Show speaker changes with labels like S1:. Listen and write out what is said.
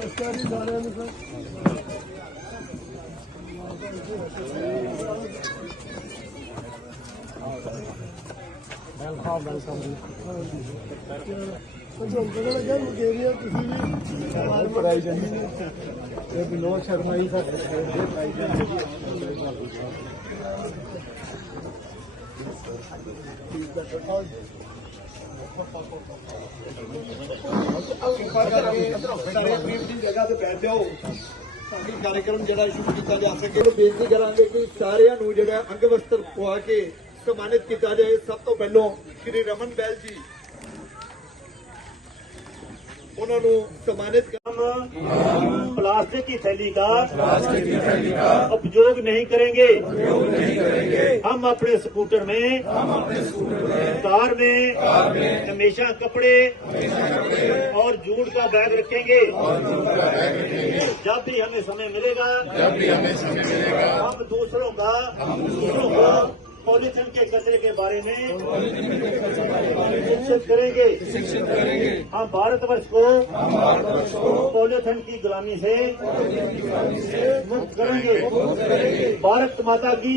S1: Hoş geldiniz aramıza. Ben kaldım sanırım. Hocam buraya gel bu geriye düzülüyor. Burayı canım.
S2: Ve bir no çarpmayı da.
S1: Thank you. ਜਾਂਦੀ ਹੈ ਸਾਰੇ ਪ੍ਰੀਤ
S2: ਦੀ ਜਗ੍ਹਾ ਤੇ ਬੈਠ ਜਾਓ। ਤਾਂ ਕਿ ਕਾਰਜਕ੍ਰਮ ਜਿਹੜਾ ਸ਼ੁਰੂ ਕੀਤਾ ਜਾ ਸਕੇ। ਇਹਨੂੰ ਬੇਨਤੀ ਕਰਾਂਗੇ ਕਿ ਸਾਰਿਆਂ ਨੂੰ ਜਿਹੜਾ ਅੰਗ ਵਸਤਰ ਪਵਾ ਕੇ ਸਨਮਾਨਿਤ ਕੀਤਾ ਜਾਏ। ਸਭ ਤੋਂ ਪਹਿਲਾਂ ਸ਼੍ਰੀ ਰਮਨ ਬੈਲ ਜੀ सम्मानित प्लास्टिक
S3: की थैली का उपयोग नहीं करेंगे। हम अपने स्कूटर में कार में हमेशा कपड़े और जूट का बैग रखेंगे। जब भी हमें समय मिलेगा जब भी हमें समय मिलेगा हम दूसरों का दूसरों को
S4: पॉलिथिन के कचरे के बारे में शिक्षित करेंगे।
S3: शिक्षित करेंगे। हम भारतवर्ष को पोलियोथन की गुलामी से मुक्त करेंगे। भारत माता की